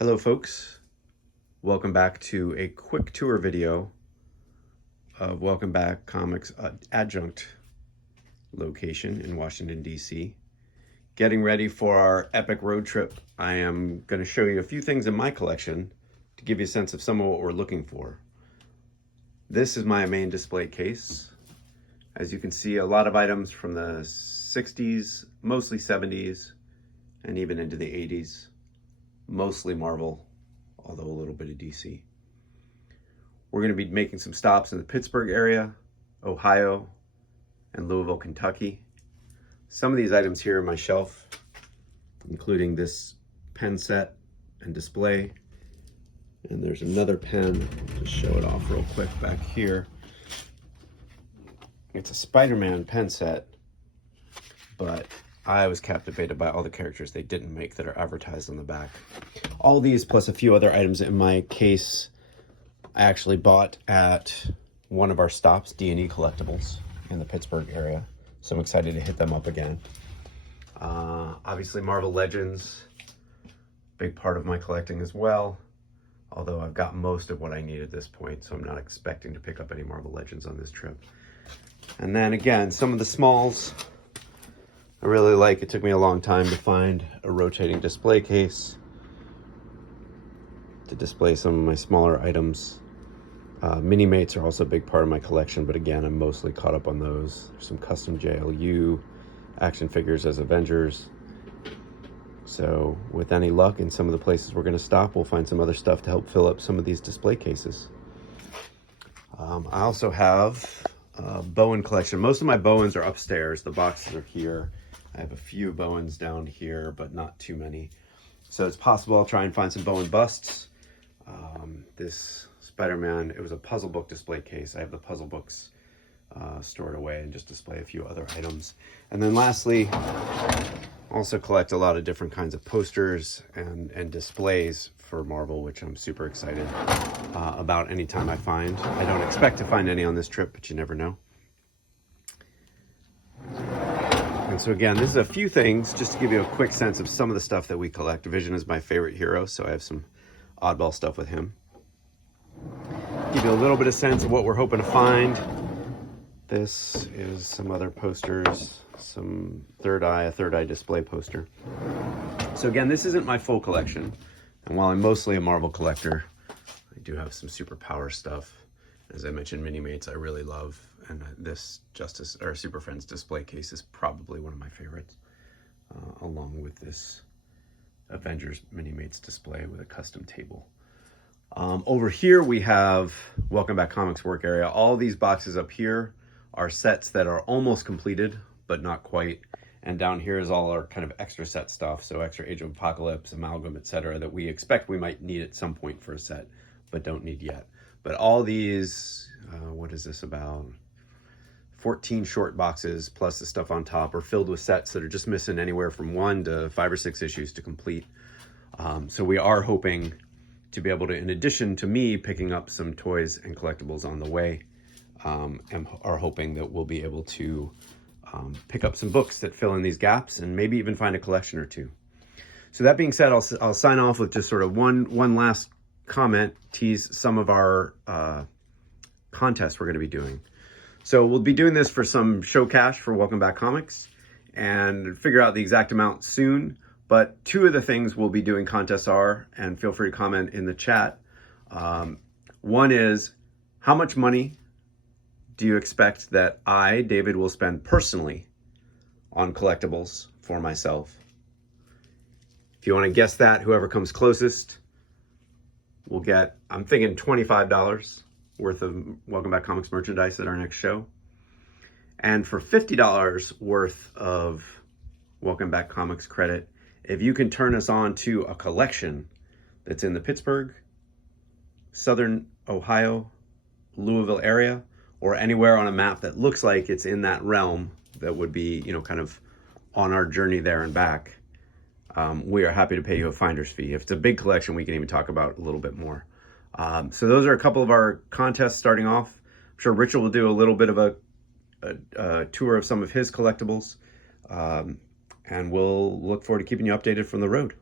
Hello folks, welcome back to a quick tour video of Welcome Back Comics adjunct location in Washington, D.C. Getting ready for our epic road trip. I am going to show you a few things in my collection to give you a sense of some of what we're looking for. This is my main display case. As you can see, a lot of items from the 60s, mostly 70s, and even into the 80s. Mostly Marvel, although a little bit of DC. We're going to be making some stops in the Pittsburgh area, Ohio, and Louisville, Kentucky. Some of these items here on my shelf, including this pen set and display. And there's another pen, just show it off real quick back here. It's a Spider-Man pen set, but I was captivated by all the characters they didn't make that are advertised on the back. All these plus a few other items in my case I actually bought at one of our stops, D&E Collectibles in the Pittsburgh area. So I'm excited to hit them up again. Obviously Marvel Legends, big part of my collecting as well. Although I've got most of what I need at this point, so I'm not expecting to pick up any Marvel Legends on this trip. And then again, some of the smalls I really like. It took me a long time to find a rotating display case to display some of my smaller items. Mini-Mates are also a big part of my collection, but again, I'm mostly caught up on those. There's some custom JLU action figures as Avengers. So with any luck in some of the places we're going to stop, we'll find some other stuff to help fill up some of these display cases. I also have a Bowen collection. Most of my Bowens are upstairs. The boxes are here. I have a few Bowens down here, but not too many. So it's possible I'll try and find some Bowen busts. This Spider-Man, it was a puzzle book display case. I have the puzzle books stored away and just display a few other items. And then lastly, also collect a lot of different kinds of posters and displays for Marvel, which I'm super excited about anytime I find. I don't expect to find any on this trip, but you never know. And so again, this is a few things just to give you a quick sense of some of the stuff that we collect. Vision is my favorite hero, so I have some oddball stuff with him. Give you a little bit of sense of what we're hoping to find. This is some other posters, some a Third Eye display poster. So again, this isn't my full collection. And while I'm mostly a Marvel collector, I do have some superpower stuff. As I mentioned, Mini-Mates I really love, and this Super Friends display case is probably one of my favorites, along with this Avengers Mini-Mates display with a custom table. Over here we have Welcome Back Comics work area. All these boxes up here are sets that are almost completed, but not quite. And down here is all our kind of extra set stuff, so extra Age of Apocalypse, Amalgam, etc., that we expect we might need at some point for a set, but don't need yet. But all these, what is this about? 14 short boxes plus the stuff on top are filled with sets that are just missing anywhere from 1 to 5 or 6 issues to complete. So we are hoping to be able to, in addition to me picking up some toys and collectibles on the way, and are hoping that we'll be able to pick up some books that fill in these gaps and maybe even find a collection or two. So that being said, I'll sign off with just sort of one last comment, tease some of our contests we're going to be doing. So we'll be doing this for some show cash for Welcome Back Comics and figure out the exact amount soon. But 2 of the things we'll be doing contests are, and feel free to comment in the chat. One is, how much money do you expect that I, David, will spend personally on collectibles for myself? If you want to guess that, whoever comes closest will get, I'm thinking $25 worth of Welcome Back Comics merchandise at our next show. And for $50 worth of Welcome Back Comics credit, if you can turn us on to a collection that's in the Pittsburgh, Southern Ohio, Louisville area, or anywhere on a map that looks like it's in that realm that would be, kind of on our journey there and back, we are happy to pay you a finder's fee. If it's a big collection, we can even talk about a little bit more. So those are a couple of our contests starting off. I'm sure Richard will do a little bit of a tour of some of his collectibles. And we'll look forward to keeping you updated from the road.